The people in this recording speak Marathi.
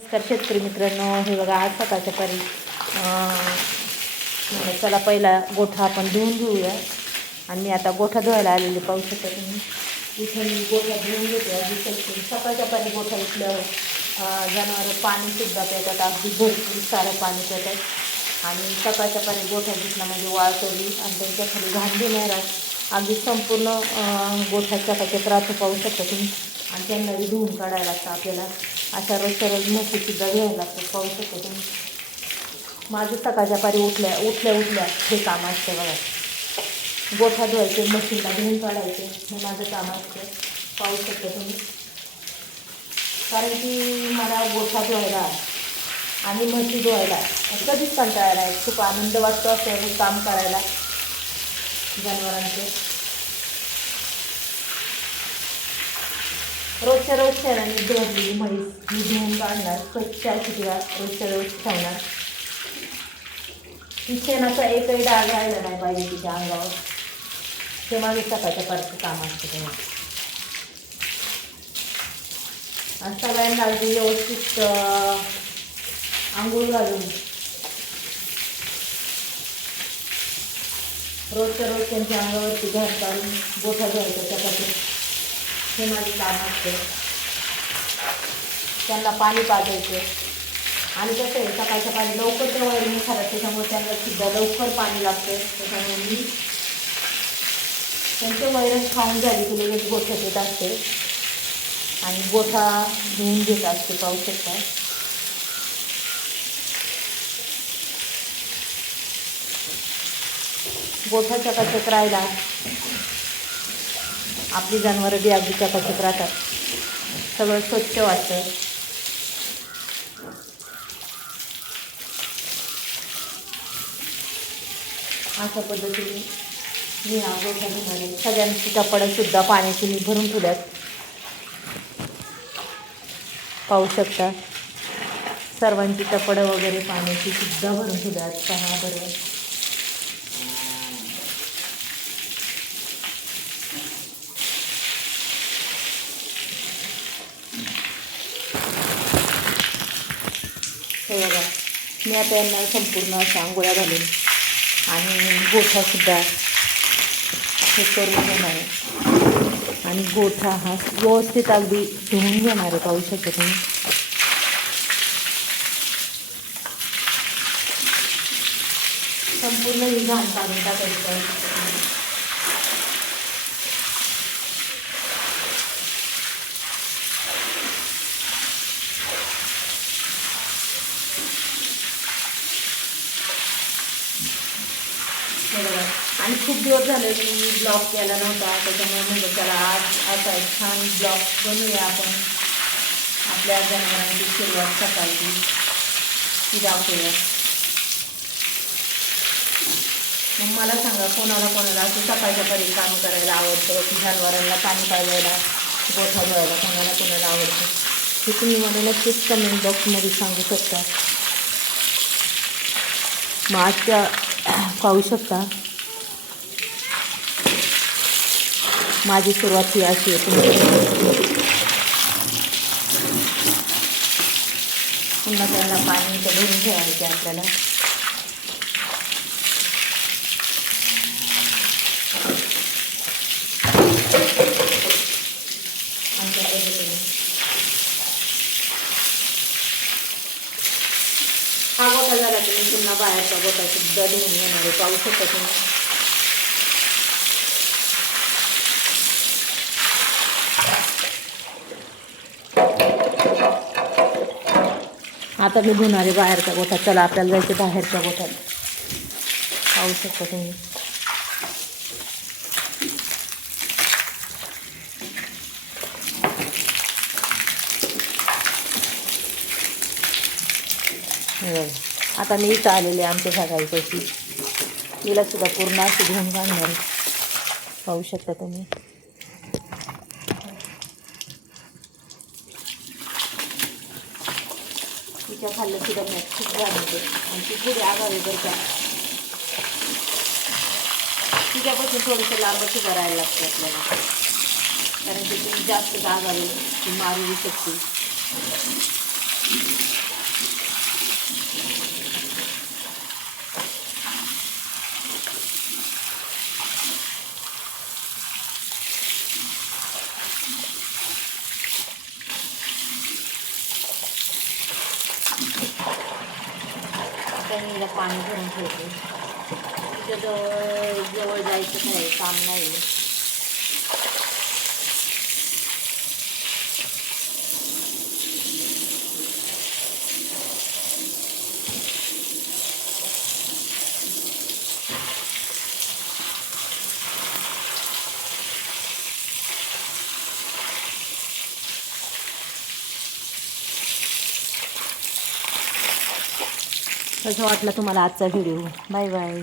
नमस्कार शेतकरी मित्रांनो, हे बघा आज सकाळच्या पारी चला पहिला गोठा आपण धुवून घेऊया. आणि मी आता गोठा धुवायला आलेले पाहू शकता तुम्ही. इथे मी गोठा धुवून घेते. अगदी सकाळच्या पारी गोठा उठल्यावर जनावरं पाणीसुद्धा पितात, अगदी भरपूर सारं पाणी पितात. आणि सकाळच्या पारी गोठा घेतला म्हणजे वाळतोली आणि त्यांच्या खाली घाण नाही राहत. अगदी संपूर्ण गोठा सकाळच्यात राहतो पाहू शकता तुम्ही. आणि त्यांना बी धुवून काढायला लागतं आपल्याला. अशा रोजच्या रोज म्हशीसुद्धा घ्यायला लागतं पाहू शकतो तुम्ही. माझं सकाळच्या पारी उठल्या हे काम असतं बघा. गोठा धुवायचे, म्हशीला धुवून काढायचे, हे माझं काम असतं पाहू शकतो तुम्ही. कारण की मला गोठा धुवायला आणि म्हशी धुवायला कधीच कंटाळा नाही. खूप आनंद वाटतो असं हे काम करायला जनावरांचे. रोजच्या रोज शेणाने धुवली म्हैस मी धुवून काढणार, स्वच्छ तिला रोजच्या रोज ठेवणार. ती शेणाचा एकही डाग राहिला नाही पाहिजे तिच्या अंगावर. ते माझं सकाळच्या पारचं काम असतं तेव्हा. आणि सगळ्यांना अगदी व्यवस्थित आंघोळ घालून रोजच्या रोज त्यांच्या अंगावरती घाण काढून गोठा धुवायचा त्यापासून हे माझे काम असते. त्यांना पाणी पाजायचं. आणि कसं आहे सकाळच्या पाणी लवकर ते वैरण खातात, त्याच्यामुळे त्यांना सुद्धा लवकर पाणी लागतं. त्याच्यामुळे मी त्यांचे वैरण खाऊन झाली की लगेच गोठ्यात येत असते आणि गोठा धुवून घेत असते पाहू शकता. गोठा चकाचक राहिला आपली जनावरं बी अगदी चकाचक राहतात, सगळं स्वच्छ वाटतं. अशा पद्धतीने मी हा गोठा घेणार आहे. सगळ्यांची कपड्यासुद्धा पाण्याची मी भरून ठेवल्यात पाहू शकता. सर्वांची कपडं वगैरे पाण्याची सुद्धा भरून ठेवल्यात. पहा बरं. हे बघा, मी आता यांना संपूर्ण अशा आंघोळ्या घालून आणि गोठासुद्धा हे करून घेणार आहे. आणि गोठा हा व्यवस्थित अगदी धुवून घेणार आहे पाहू शकता तुम्ही. संपूर्ण ही घाण काढून टाकायची पाहू शकता तुम्ही. आणि खूप दिवस झाले मी ब्लॉग केला नव्हता, त्याच्यामुळे म्हणजे त्याला आज असा एक छान ब्लॉग बनवूया आपण. आपल्या जनावरांची सुरुवात सकाळची ती दाखवूया. मग मला सांगा कोणाला असं सकाळच्या परी काम करायला आवडतं, की जनावरांना पाणी पाजायला, गोठा धुवायला कोणाला आवडतं हे तुम्ही मला नक्कीच कमेंट बॉक्समध्ये सांगू शकता. मग आजच्या पाहू शकता माझी सुरुवात ही अशी आहे. पुन्हा त्यांना पाणी तर भरून ठेवायचे आपल्याला. अशा पद्धतीने हा गोठा झाला की मी पुन्हा बाहेरचा गोठा सुद्धा धुवून येणार आहे पाहू शकता तुम्ही. आता मी धुणार आहे बाहेरचा गोठा. चला आपल्याला जायचं बाहेरच्या गोठ्यात पाहू शकता तुम्ही. आता मी इथं आलेले आमच्या सकाळीपाशी. तिला सुद्धा पूर्ण अशी धुवून काढणार आहे पाहू शकता तुम्ही. तिच्या खाल्लं सुद्धा मी खूप घालते आणि ती पुढे आगावी करता. तिच्यापासून थोडंसं लांबच उभं राहायला लागतं आपल्याला, कारण की ती जास्त आगावी ती मारू शकते. आता मी हिला पाणी भरून ठेवते. तिच्या जवळ जवळ जायचं काय काम नाही. कसं वाटलं तुम्हाला आजचा व्हिडिओ? Bye bye.